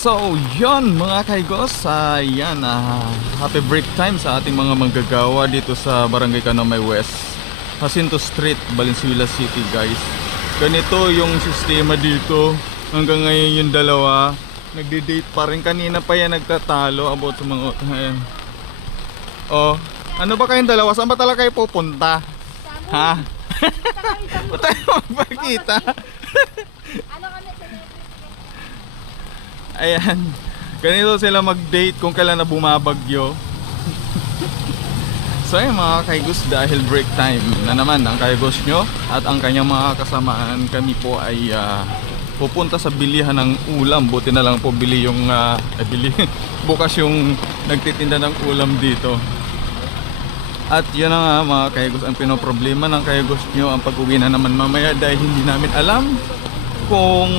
So, yon mga kaigos, yan, happy break time sa ating mga manggagawa dito sa Barangay Kanomay West, Jacinto Street, Valenzuela City, guys. Ganito yung sistema dito. Hanggang ngayon yung dalawa nagde-date pa rin. Kanina pa yan nagtatalo about sa mga ayan. Oh, ano ba kayong dalawa? Saan ba talaga kayo pupunta? Ha? Ba't tayo magpakita? Ayan, ganito sila mag-date kung kailan na bumabagyo. So ayun mga kaigos, dahil break time na naman ang kaigos nyo at ang kanyang mga kasamaan, kami po ay pupunta sa bilihan ng ulam. Buti na lang po bili yung bukas yung nagtitinda ng ulam dito. At yun na nga mga kaigos, ang pinoproblema ng kaigos nyo ang pag-uwi na naman mamaya dahil hindi namin alam kung